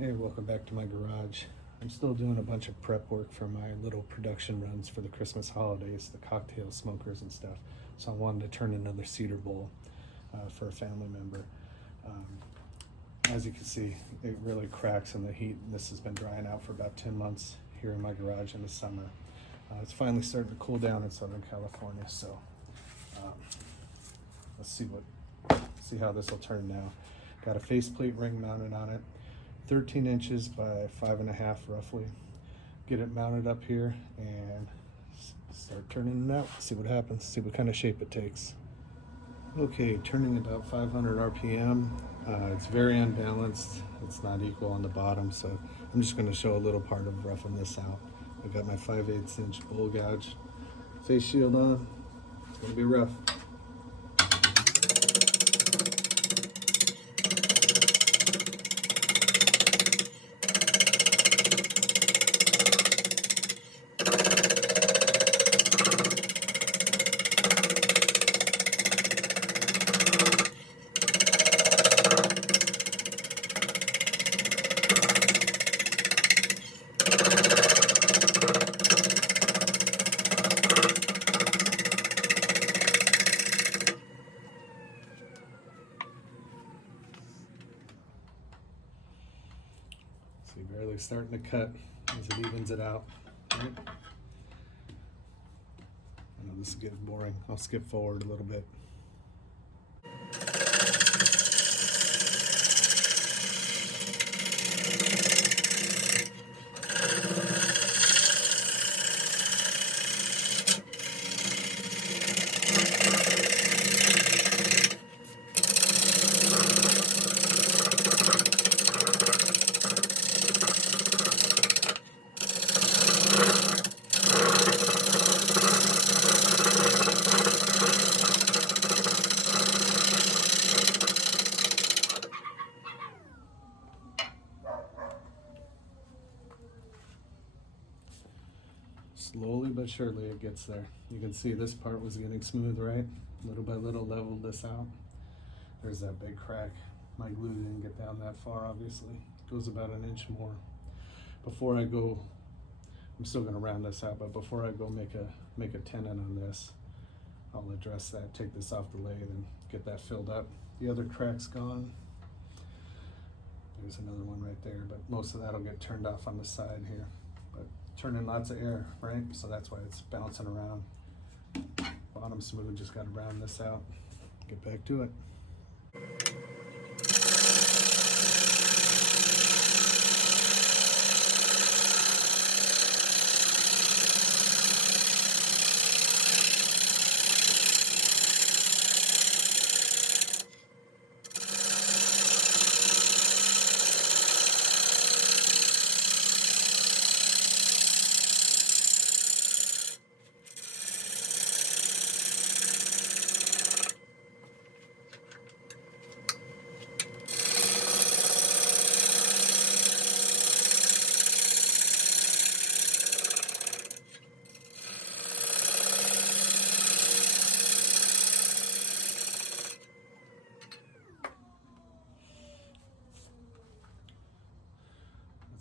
Hey, welcome back to my garage. I'm still doing a bunch of prep work for my little production runs for the Christmas holidays, the cocktail smokers and stuff. So I wanted to turn another cedar bowl for a family member. Um, as you can see, it really cracks in the heat, and this has been drying out for about 10 months here in my garage in the summer. It's finally starting to cool down in Southern California, so um, let's see how this will turn now. Got a faceplate ring mounted on it, 13 inches by 5.5 roughly. Get it mounted up here and start turning it out. See what happens, see what kind of shape it takes. Okay, turning about 500 RPM. It's very unbalanced. It's not equal on the bottom, so I'm just going to show a little part of roughing this out. I've got my 5/8 inch bowl gouge, face shield on. It's going to be rough. See, barely starting to cut as it evens it out. Right? I know this is getting boring. I'll skip forward a little bit. Slowly but surely it gets there. You can see this part was getting smooth, right? Little by little leveled this out. There's that big crack. My glue didn't get down that far, obviously. It goes about an inch more. Before I go, I'm still gonna round this out, but before I go make a tenon on this, I'll address that, take this off the lathe and get that filled up. The other crack's gone. There's another one right there, but most of that'll get turned off on the side here. But turning lots of air, right? So that's why it's bouncing around. Bottom smooth, just gotta round this out. Get back to it.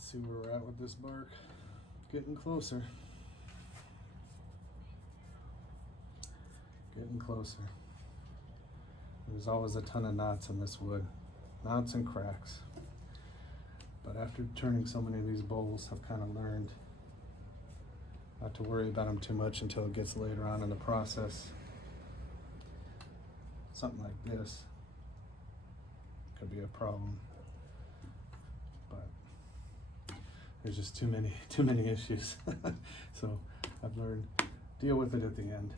See where we're at with this bark. Getting closer. Getting closer. There's always a ton of knots in this wood. Knots and cracks. But after turning so many of these bowls, I've kind of learned not to worry about them too much until it gets later on in the process. Something like this could be a problem. There's just too many issues. So I've learned deal with it at the end.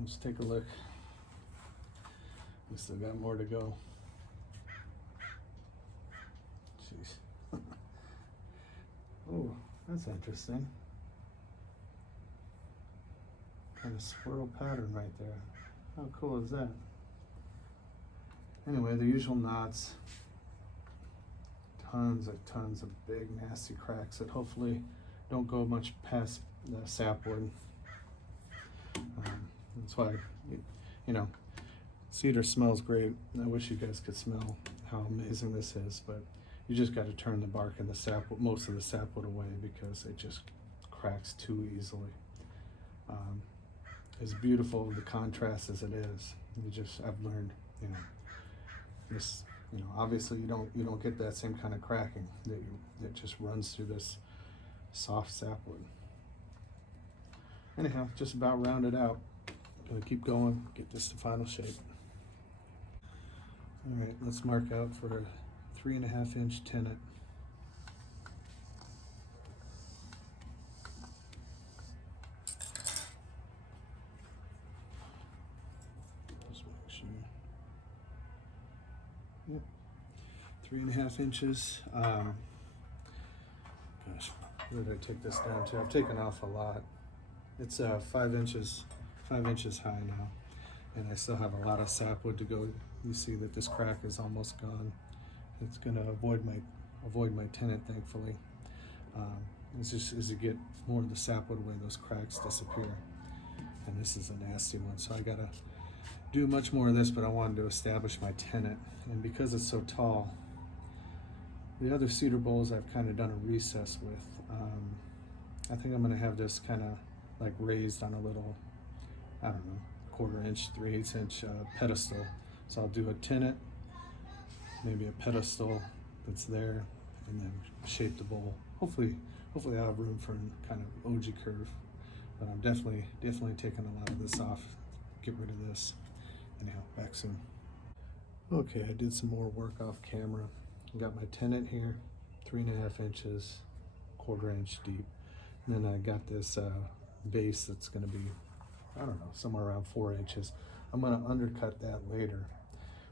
Let's take a look. We still got more to go. That's interesting. Kind of swirl pattern right there. How cool is that? Anyway, the usual knots. Tons of big nasty cracks that hopefully don't go much past the sapwood. That's why, you know, cedar smells great. I wish you guys could smell how amazing this is, but you just got to turn the bark and the sapwood, most of the sapwood away, because it just cracks too easily. As beautiful the contrast as it is, I've learned, you know, this, you know, obviously you don't get that same kind of cracking that just runs through this soft sapwood. Anyhow, just about rounded out. Gonna keep going, get this to final shape. All right, let's mark out for a 3.5 inch tenon. Just make sure. Yep, 3.5 inches. Gosh, where did I take this down to? I've taken off a lot. It's 5 inches high now, and I still have a lot of sapwood to go. You see that this crack is almost gone. It's going to avoid my tenon, thankfully. It's just as you get more of the sapwood away, those cracks disappear. And this is a nasty one, so I gotta do much more of this, but I wanted to establish my tenon. And because it's so tall, the other cedar bowls I've kind of done a recess with. I think I'm gonna have this kind of like raised on a little, I don't know, 1/4 inch, 3/8 inch pedestal. So I'll do a tenon, maybe a pedestal that's there, and then shape the bowl. Hopefully I'll have room for kind of OG curve, but I'm definitely taking a lot of this off. Get rid of this. Anyhow, back soon. Okay, I did some more work off camera. I got my tenon here, 3.5 inches, 1/4 inch deep. And then I got this base that's gonna be, I don't know, somewhere around 4 inches. I'm gonna undercut that later.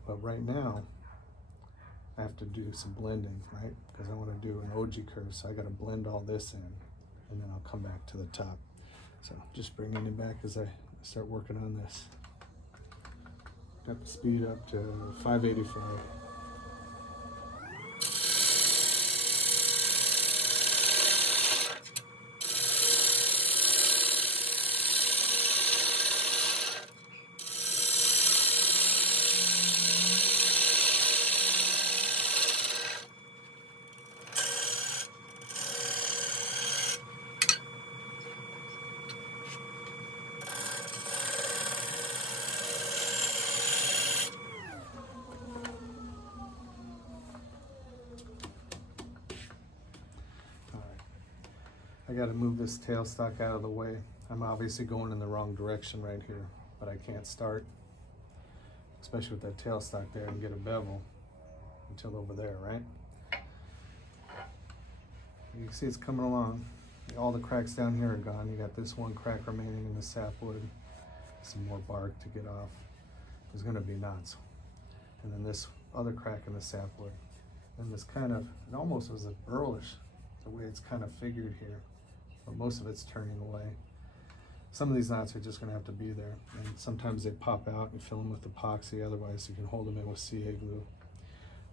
But right now, I have to do some blending, right? Because I want to do an OG curve, so I got to blend all this in, and then I'll come back to the top. So just bringing it back as I start working on this. Got the speed up to 585. I got to move this tailstock out of the way. I'm obviously going in the wrong direction right here, but I can't start, especially with that tailstock there, and get a bevel until over there, right? You can see it's coming along. All the cracks down here are gone. You got this one crack remaining in the sapwood. Some more bark to get off. There's going to be knots. And then this other crack in the sapwood. And this kind of, it almost was a burlish, the way it's kind of figured here. But most of it's turning away. Some of these knots are just going to have to be there, and sometimes they pop out and fill them with epoxy. Otherwise you can hold them in with CA glue,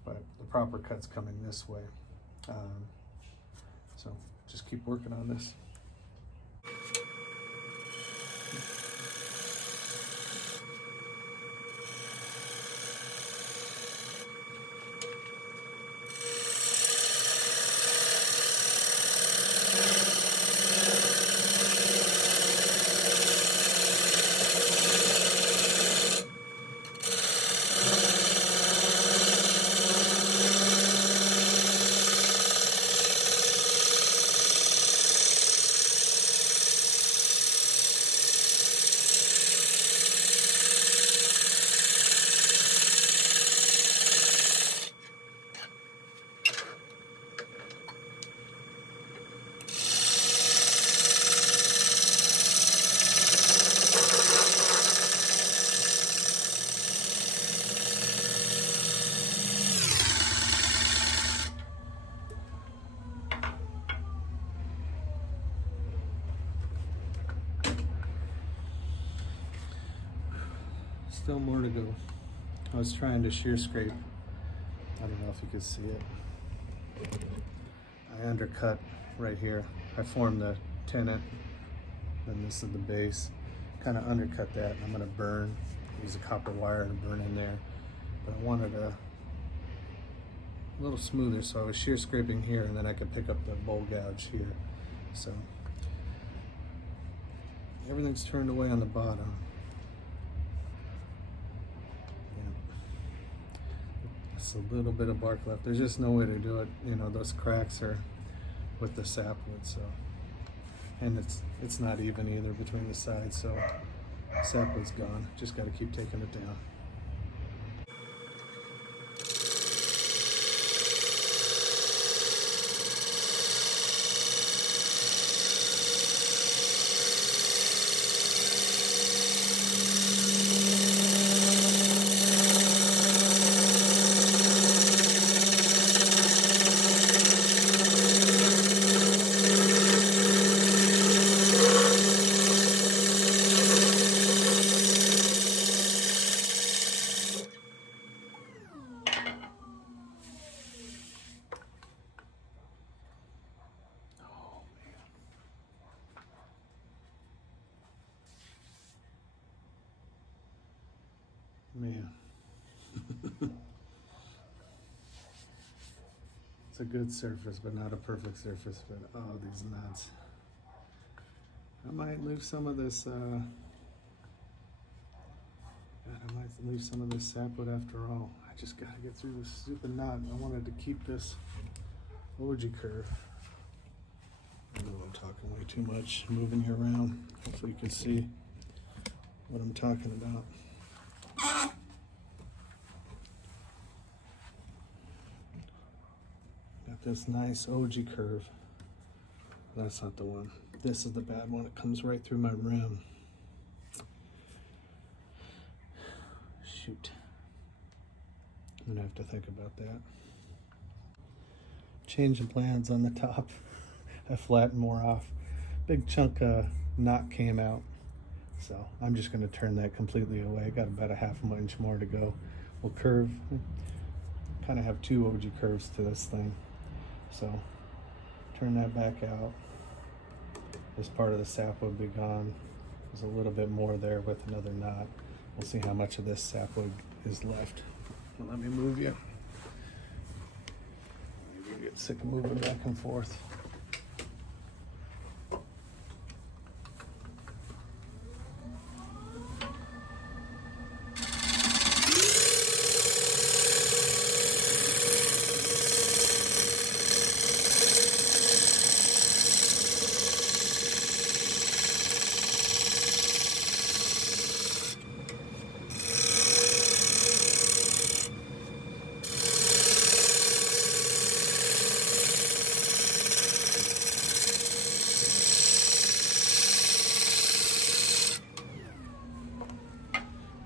but the proper cut's coming this way. So just keep working on this. Still more to go. I was trying to shear scrape. I don't know if you could see it. I undercut right here. I formed the tenon, then this is the base. Kind of undercut that, and I'm going to burn. Use a copper wire and burn in there. But I wanted a little smoother, so I was shear scraping here, and then I could pick up the bowl gouge here. So everything's turned away on the bottom. Just a little bit of bark left. There's just no way to do it. You know, those cracks are with the sapwood, so, and it's not even either between the sides, so sapwood's gone. Just got to keep taking it down. Man. It's a good surface, but not a perfect surface. But oh, these nuts. I might leave some of this, God, I might leave some of this sapwood after all. I just gotta get through this stupid knot. I wanted to keep this orgy curve. I know I'm talking way too much, moving you around. Hopefully you can see what I'm talking about. Got this nice OG curve. That's not the one. This is the bad one. It comes right through my rim. Shoot. I'm gonna have to think about that. Change of plans on the top. I flattened more off. Big chunk of knot came out. So I'm just gonna turn that completely away. Got about a half an inch more to go. We'll curve. Kind of have two OG curves to this thing. So turn that back out. This part of the sapwood be gone. There's a little bit more there with another knot. We'll see how much of this sapwood is left. Well, let me move you. Maybe you get sick of moving back and forth.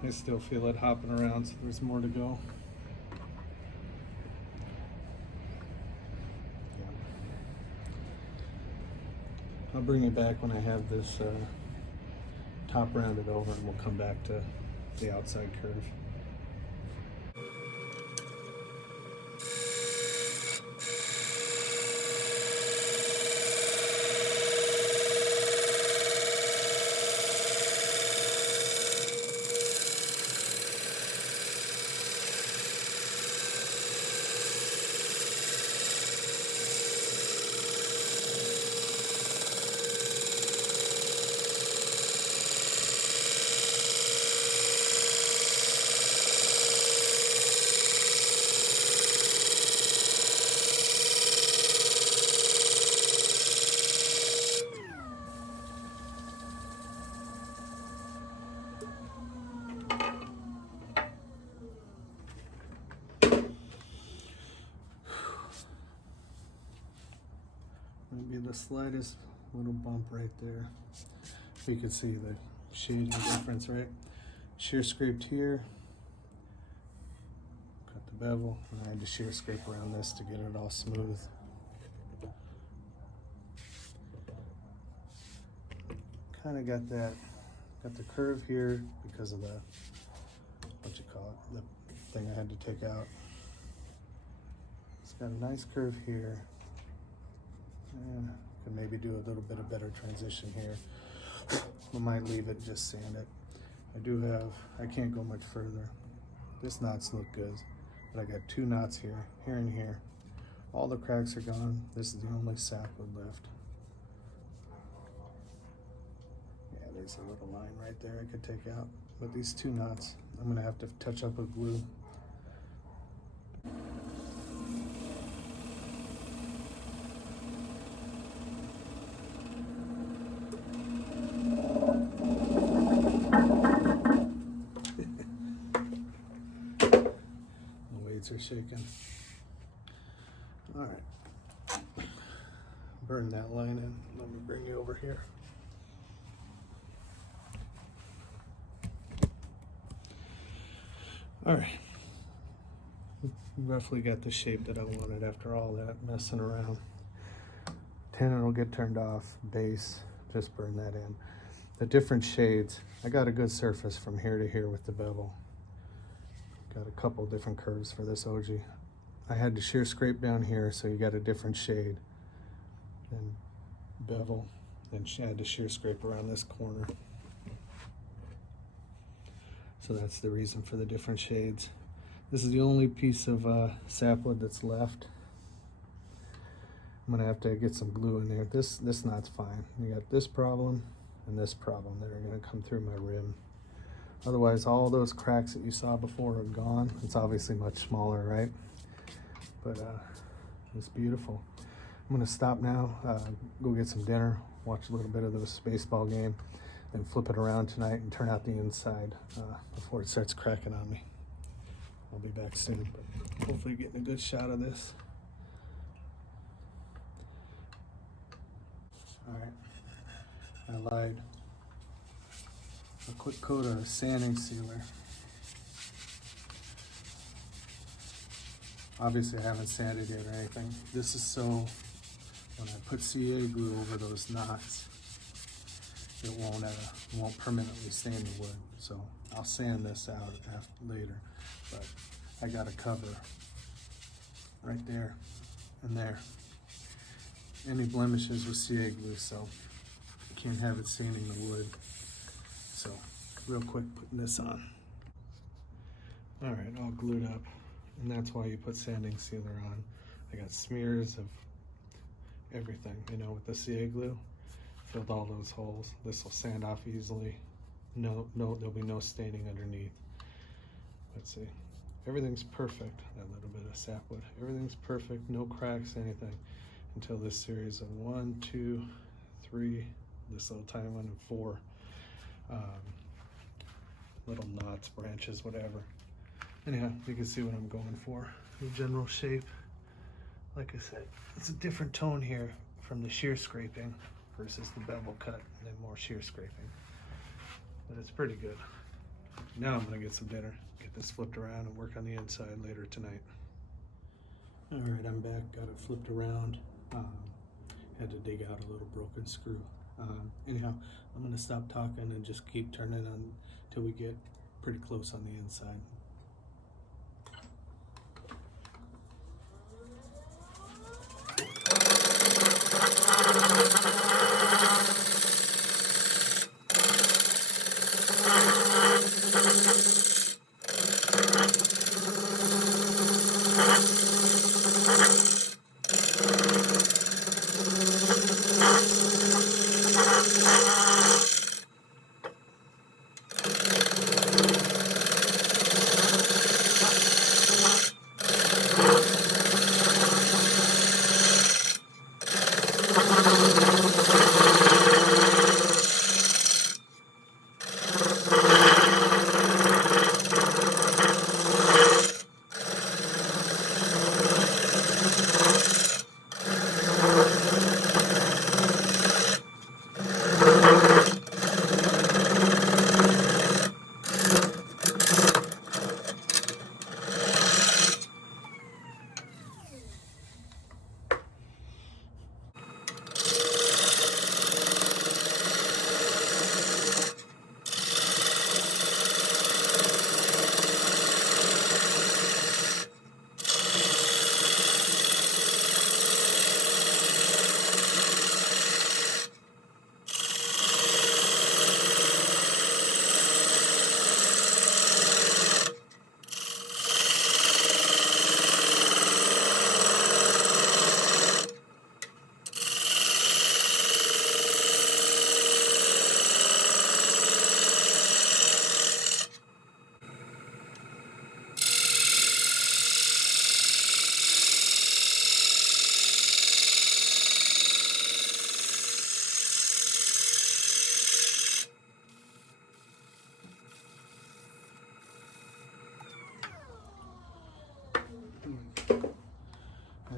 I still feel it hopping around, so there's more to go. Yeah. I'll bring it back when I have this top rounded over, and we'll come back to the outside curve. Maybe the slightest little bump right there. You can see the shading difference, right? Shear scraped here. Got the bevel, and I had to shear scrape around this to get it all smooth. Kind of got the curve here because of the what you call it, the thing I had to take out. It's got a nice curve here. Yeah, could maybe do a little bit of better transition here. I might leave it, just sand it. I can't go much further. This knots look good, but I got 2 knots here and here. All the cracks are gone. This is the only sapwood left. Yeah, there's a little line right there I could take out. But these 2 knots, I'm gonna have to touch up with glue. Are shaking. All right, burn that line in. Let me bring you over here. All right, roughly got the shape that I wanted after all that messing around. Tenon will get turned off, base, just burn that in. The different shades, I got a good surface from here to here with the bevel. Got a couple different curves for this OG. I had to shear scrape down here, so you got a different shade. And bevel, and I had to shear scrape around this corner. So that's the reason for the different shades. This is the only piece of sapwood that's left. I'm gonna have to get some glue in there. This knot's fine. You got this problem and this problem that are gonna come through my rim. Otherwise, all those cracks that you saw before are gone. It's obviously much smaller, right? But it's beautiful. I'm gonna stop now, go get some dinner, watch a little bit of this baseball game, then flip it around tonight and turn out the inside before it starts cracking on me. I'll be back soon, but hopefully getting a good shot of this. All right, I lied. A quick coat of sanding sealer. Obviously I haven't sanded it or anything. This is so when I put CA glue over those knots, it won't permanently stain the wood. So I'll sand this out later, but I got a cover right there and there. Any blemishes with CA glue, so you can't have it staining the wood. So, real quick, putting this on. All right, all glued up, and that's why you put sanding sealer on. I got smears of everything, you know, with the CA glue. Filled all those holes. This will sand off easily. No, there'll be no staining underneath. Let's see. Everything's perfect. That little bit of sapwood. Everything's perfect. No cracks, anything. Until this series of 1, 2, 3, this little tiny one, and 4. Little knots, branches, whatever. Anyhow, you can see what I'm going for. The general shape, like I said, it's a different tone here from the shear scraping versus the bevel cut and then more shear scraping. But it's pretty good. Now I'm gonna get some dinner, get this flipped around and work on the inside later tonight. All right, I'm back, got it flipped around. Had to dig out a little broken screw. Anyhow, I'm gonna stop talking and just keep turning on till we get pretty close on the inside.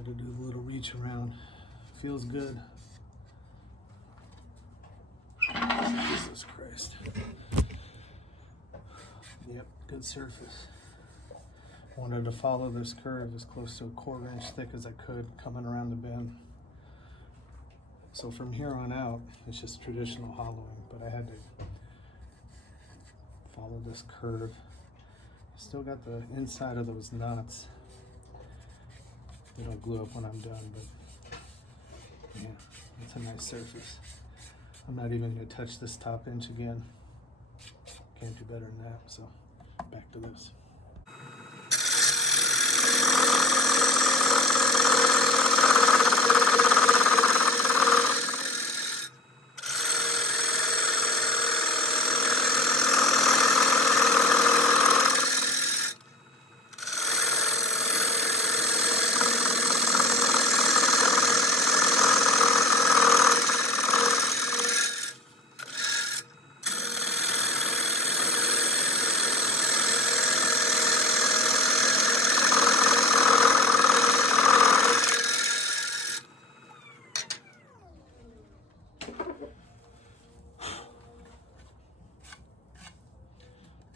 Try to do a little reach around. Feels good. Jesus Christ. Yep, good surface. Wanted to follow this curve as close to a 1/4 inch thick as I could coming around the bend. So from here on out, it's just traditional hollowing, but I had to follow this curve. Still got the inside of those knots. It'll glue up when I'm done, but yeah, it's a nice surface. I'm not even going to touch this top inch again. Can't do better than that, so back to this.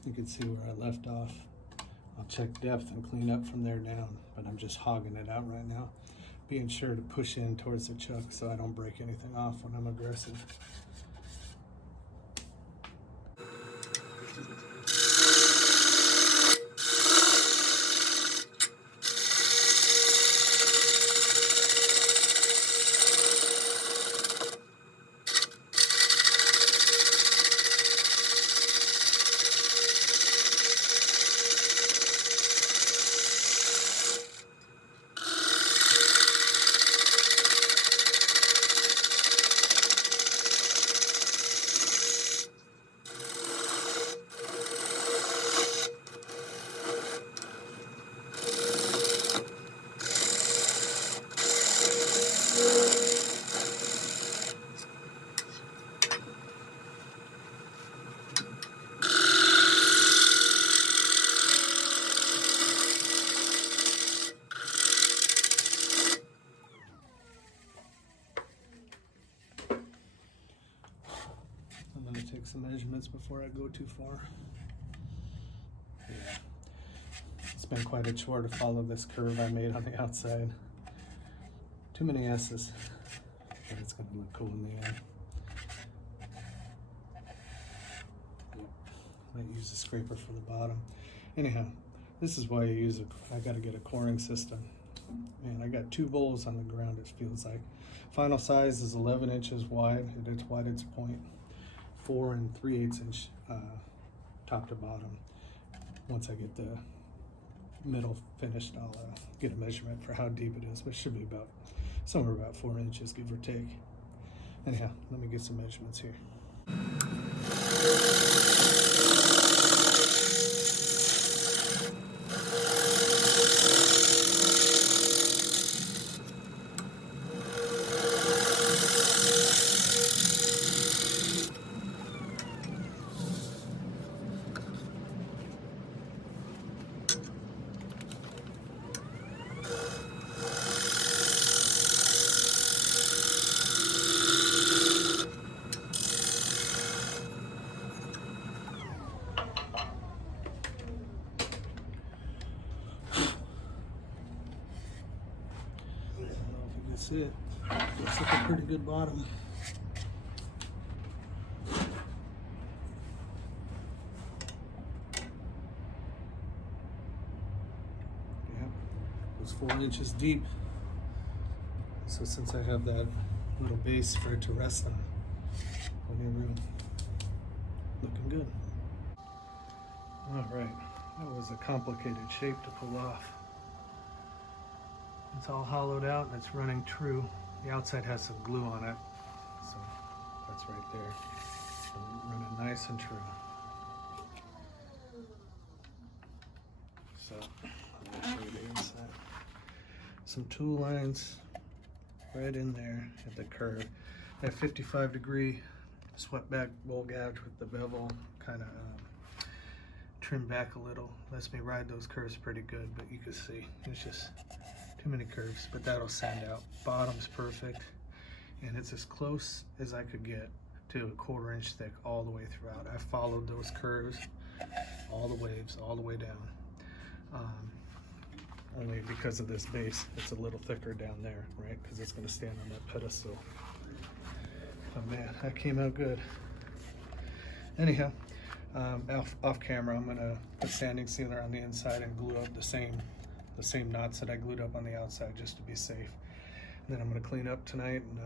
You can see where I left off. I'll check depth and clean up from there down, but I'm just hogging it out right now, being sure to push in towards the chuck so I don't break anything off when I'm aggressive. Take some measurements before I go too far. Yeah. It's been quite a chore to follow this curve I made on the outside. Too many S's, but it's going to look cool in the end. Yep. Might use a scraper for the bottom. Anyhow, this is why I got to get a coring system. Man, I got 2 bowls on the ground, it feels like. Final size is 11 inches wide at its widest point. 4 3/8 inch top to bottom. Once I get the middle finished, I'll get a measurement for how deep it is, but it should be about somewhere about 4 inches, give or take. Anyhow, let me get some measurements here. That's it. Looks like a pretty good bottom. Yeah, it was 4 inches deep. So since I have that little base for it to rest on, plenty of room. Looking good. All right, that was a complicated shape to pull off. It's all hollowed out and it's running true. The outside has some glue on it, so that's right there. So running nice and true. So let me show you the inside. Some tool lines right in there at the curve. That 55-degree swept back bowl gouge with the bevel kind of trimmed back a little. Lets me ride those curves pretty good, but you can see it's just too many curves, but that'll sand out. Bottom's perfect, and it's as close as I could get to a 1/4 inch thick all the way throughout. I followed those curves, all the waves, all the way down. Only because of this base, it's a little thicker down there, right? Because it's going to stand on that pedestal. Oh man, that came out good. Anyhow, off camera, I'm going to put sanding sealer on the inside and glue up the same knots that I glued up on the outside, just to be safe. And then I'm going to clean up tonight and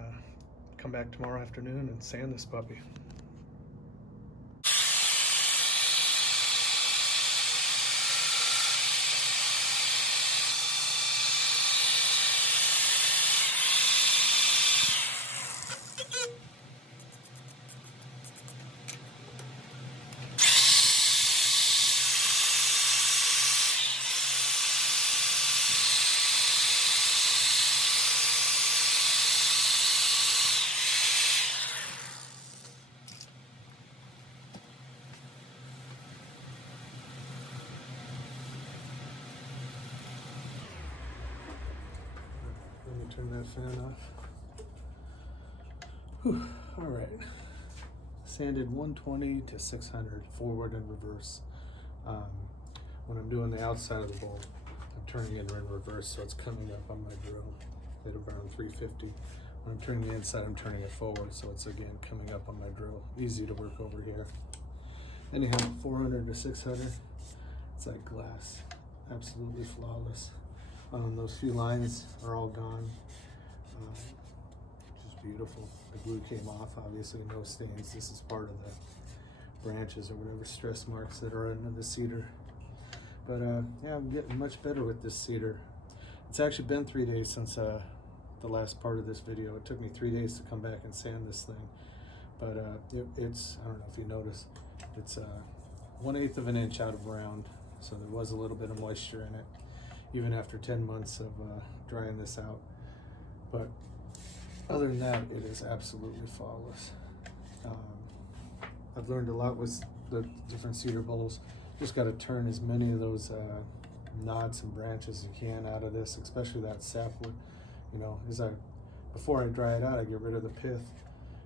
come back tomorrow afternoon and sand this puppy. Let me turn that fan off. Whew. All right. Sanded 120 to 600 forward and reverse. When I'm doing the outside of the bowl, I'm turning it in reverse, so it's coming up on my drill at around 350. When I'm turning the inside, I'm turning it forward, so it's again coming up on my drill. Easy to work over here. Anyhow, 400 to 600. It's like glass, absolutely flawless. Those few lines are all gone. Just beautiful. The glue came off, obviously no stains. This is part of the branches or whatever stress marks that are in the cedar. But yeah, I'm getting much better with this cedar. It's actually been 3 days since the last part of this video. It took me 3 days to come back and sand this thing. But it's, I don't know if you noticed, it's 1/8 of an inch out of round. So there was a little bit of moisture in it, even after 10 months of drying this out. But other than that, it is absolutely flawless. I've learned a lot with the different cedar bowls. Just got to turn as many of those knots and branches as you can out of this, especially that sapwood. You know, before I dry it out, I get rid of the pith,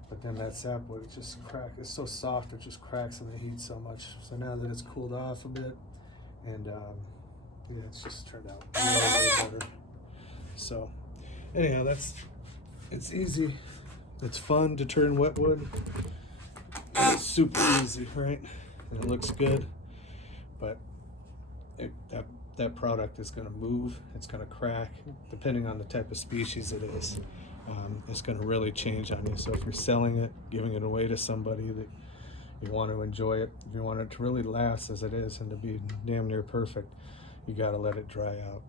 but then that sapwood, it just cracks. It's so soft, it just cracks in the heat so much. So now that it's cooled off a bit, and yeah, it's just turned out really better. So anyhow, it's easy. It's fun to turn wet wood. It's super easy, right? And it looks good, but that product is going to move. It's going to crack, depending on the type of species it is. It's going to really change on you. So if you're selling it, giving it away to somebody that you want to enjoy it, if you want it to really last as it is and to be damn near perfect, you got to let it dry out.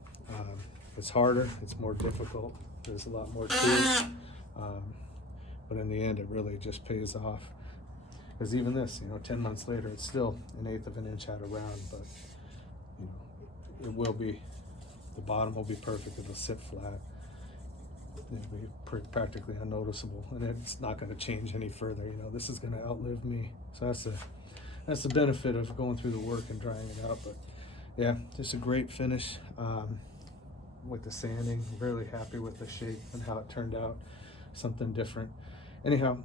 It's harder, it's more difficult, there's a lot more to it, but in the end it really just pays off. Because even this, 10 months later, it's still 1/8 of an inch out of round, but it will be, the bottom will be perfect, it'll sit flat, it'll be practically unnoticeable, and it's not going to change any further. This is going to outlive me. So that's the benefit of going through the work and drying it out. But yeah, just a great finish with the sanding. Really happy with the shape and how it turned out, something different. Anyhow,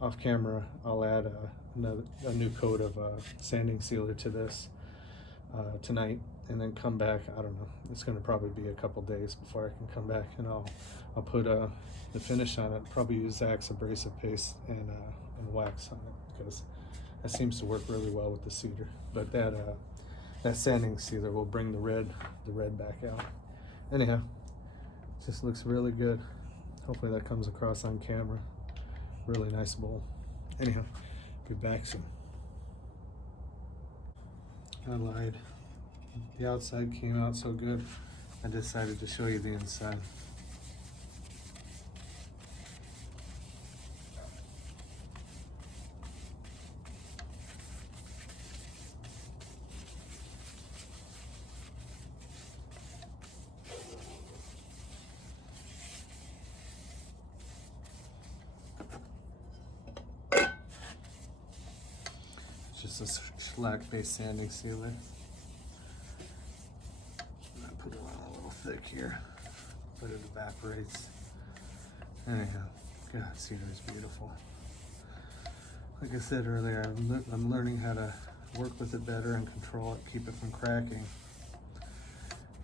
off camera, I'll add a new coat of sanding sealer to this tonight, and then come back. I don't know, it's going to probably be a couple days before I can come back, and I'll put the finish on it. Probably use Zach's abrasive paste and wax on it, because that seems to work really well with the cedar. But that sanding sealer will bring the red back out. Anyhow, it just looks really good. Hopefully that comes across on camera. Really nice bowl. Anyhow, be back soon. I lied. The outside came out so good, I decided to show you the inside. Just a shellac-based sanding sealer. I put it on a little thick here. but it evaporates. Anyhow, God, cedar is beautiful. Like I said earlier, I'm learning how to work with it better and control it, keep it from cracking.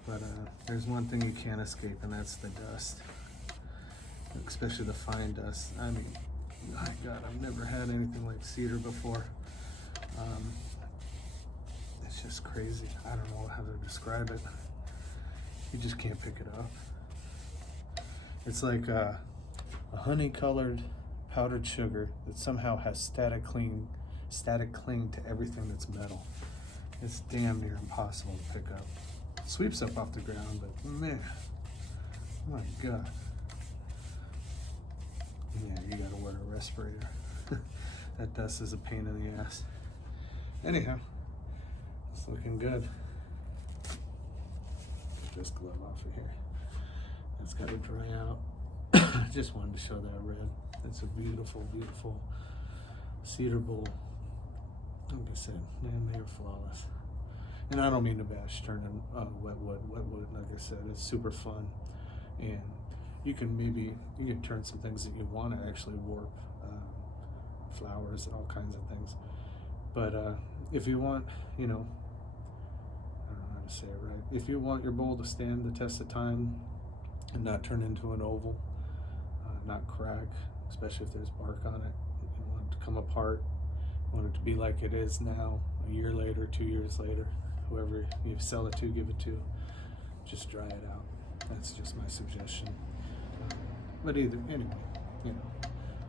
But there's one thing you can't escape, and that's the dust, especially the fine dust. I mean, my God, I've never had anything like cedar before. It's just crazy. I don't know how to describe it. You just can't pick it up. It's like a honey-colored powdered sugar that somehow has static cling to everything that's metal. It's damn near impossible to pick up. It sweeps up off the ground, but man, my God. Yeah, you gotta wear a respirator. That dust is a pain in the ass. Anyhow, it's looking good. This glove off of here. It's got to dry out. I just wanted to show that red. It's a beautiful, beautiful cedar bowl. Like I said, man, they are flawless. And I don't mean to bash turning wet wood. Like I said, it's super fun. And you can turn some things that you want to actually warp, flowers and all kinds of things. But if you want, say it right. If you want your bowl to stand the test of time and not turn into an oval, not crack, especially if there's bark on it, you want it to come apart, you want it to be like it is now, a year later, 2 years later, whoever you sell it to, give it to, just dry it out. That's just my suggestion. But anyway,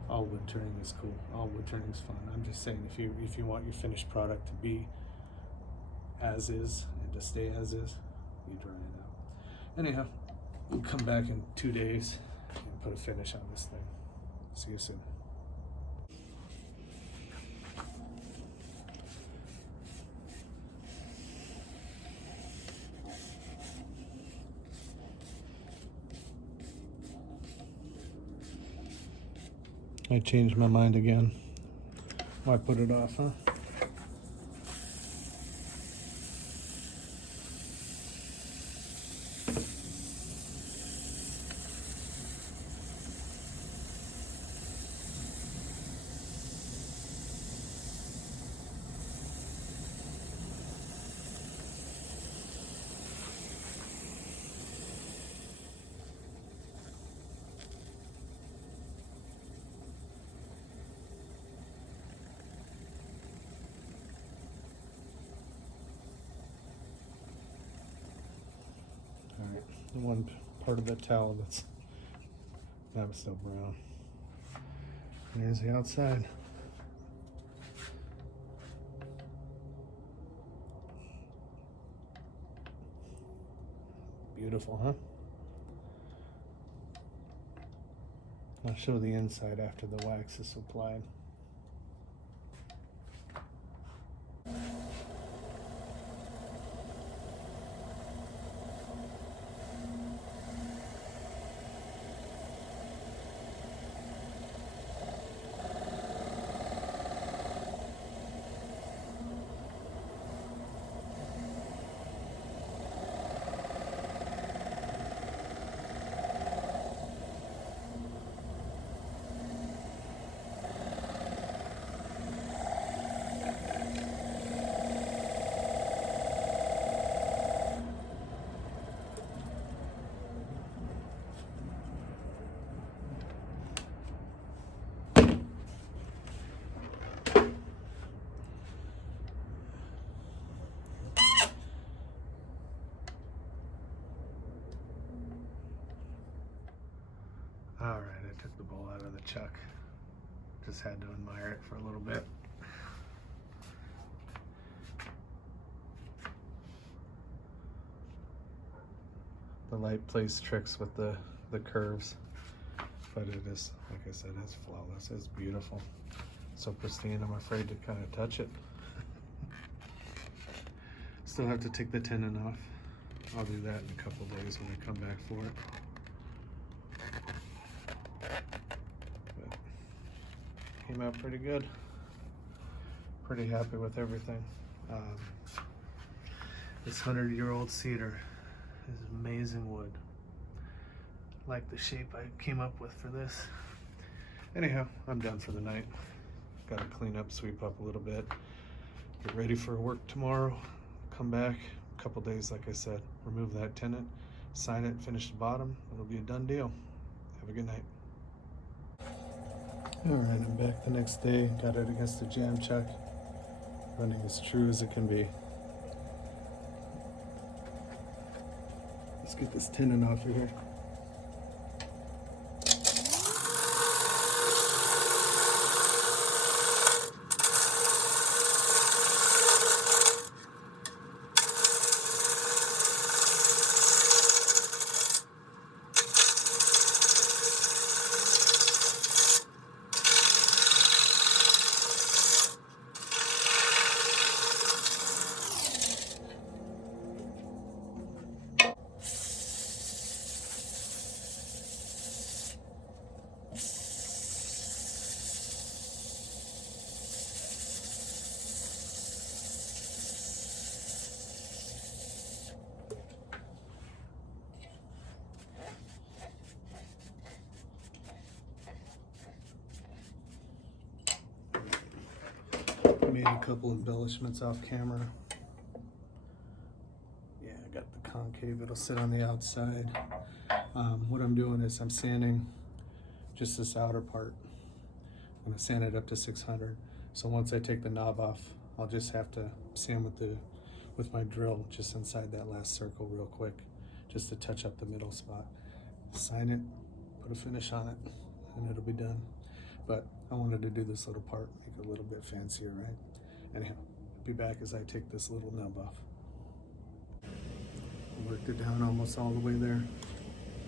all wood turning is cool. All wood turning is fun. I'm just saying, if you want your finished product to be as is, to stay as is, you dry it out. Anyhow, we'll come back in 2 days and put a finish on this thing. See you soon. I changed my mind again. Why put it off, huh? Alright, the one part of the towel that was still brown. And here's the outside. Beautiful, huh? I'll show the inside after the wax is applied. Alright, I took the bowl out of the chuck. Just had to admire it for a little bit. The light plays tricks with the curves, but it is, like I said, it's flawless. It's beautiful. So pristine, I'm afraid to kind of touch it. Still have to take the tenon off. I'll do that in a couple days when I come back for it. But came out pretty good. Pretty happy with everything. This 100-year-old cedar is amazing wood. like the shape I came up with for this. Anyhow, I'm done for the night. Gotta clean up, sweep up a little bit, get ready for work tomorrow, come back, a couple days like I said, remove that tenant, sign it, finish the bottom, it'll be a done deal. Have a good night. Alright, I'm back the next day, got it against the jam check, running as true as it can be. Let's get this tenant off of here. Made a couple embellishments off camera. Yeah, I got the concave, it'll sit on the outside. What I'm doing is I'm sanding just this outer part. I'm gonna sand it up to 600. So once I take the knob off, I'll just have to sand with my drill just inside that last circle real quick, just to touch up the middle spot. Sign it, put a finish on it, and it'll be done. But I wanted to do this little part, make it a little bit fancier, right? Anyhow, I'll be back as I take this little nub off. I worked it down almost all the way there,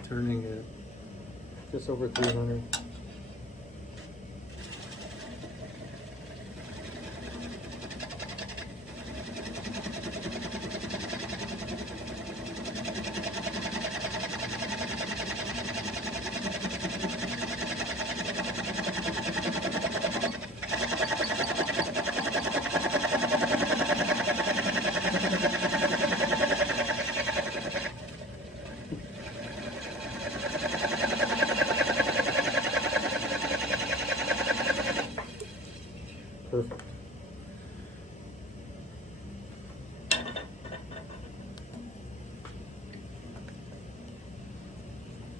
turning it just over 300. Perfect.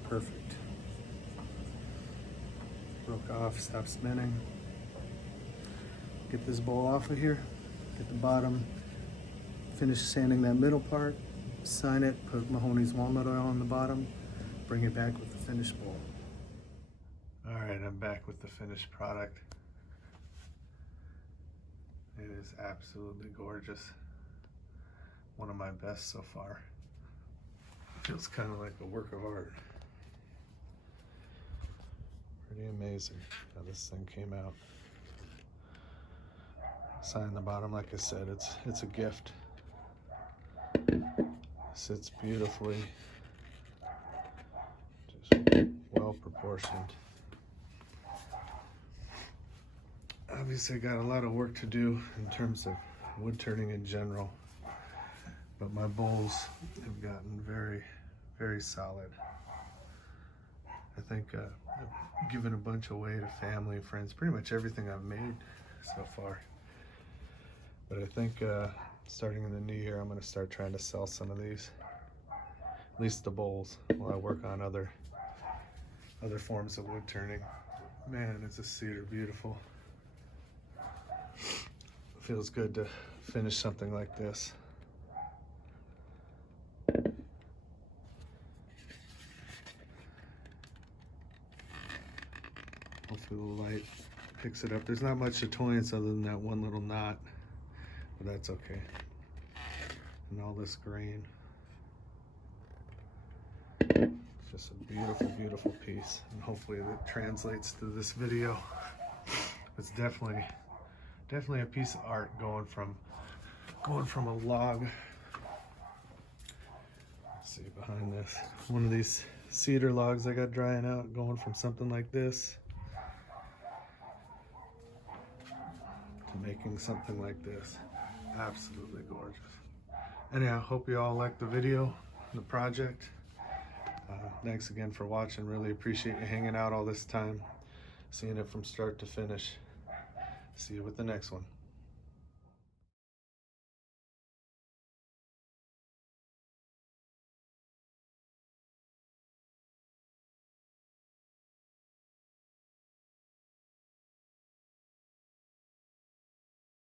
Perfect. Broke off, stop spinning. Get this bowl off of here, get the bottom, finish sanding that middle part, sign it, put Mahoney's walnut oil on the bottom, bring it back with the finished bowl. All right, I'm back with the finished product. It is absolutely gorgeous. One of my best so far. Feels kind of like a work of art. Pretty amazing how this thing came out. Sign on the bottom, like I said, it's a gift. Sits beautifully. Just well proportioned. Obviously got a lot of work to do in terms of wood turning in general, but my bowls have gotten very, very solid. I think I've given a bunch away to family and friends, pretty much everything I've made so far. But I think starting in the new year, I'm gonna start trying to sell some of these, at least the bowls, while I work on other forms of wood turning. Man, is this cedar beautiful. Feels good to finish something like this. Hopefully the light picks it up. There's not much annoyance other than that one little knot, but that's okay. And all this grain. It's just a beautiful, beautiful piece. And hopefully that translates to this video. It's definitely a piece of art going from a log. Let's see behind this. One of these cedar logs I got drying out, going from something like this to making something like this. Absolutely gorgeous. Anyhow, hope you all liked the video, the project. Thanks again for watching. Really appreciate you hanging out all this time, seeing it from start to finish. See you with the next one.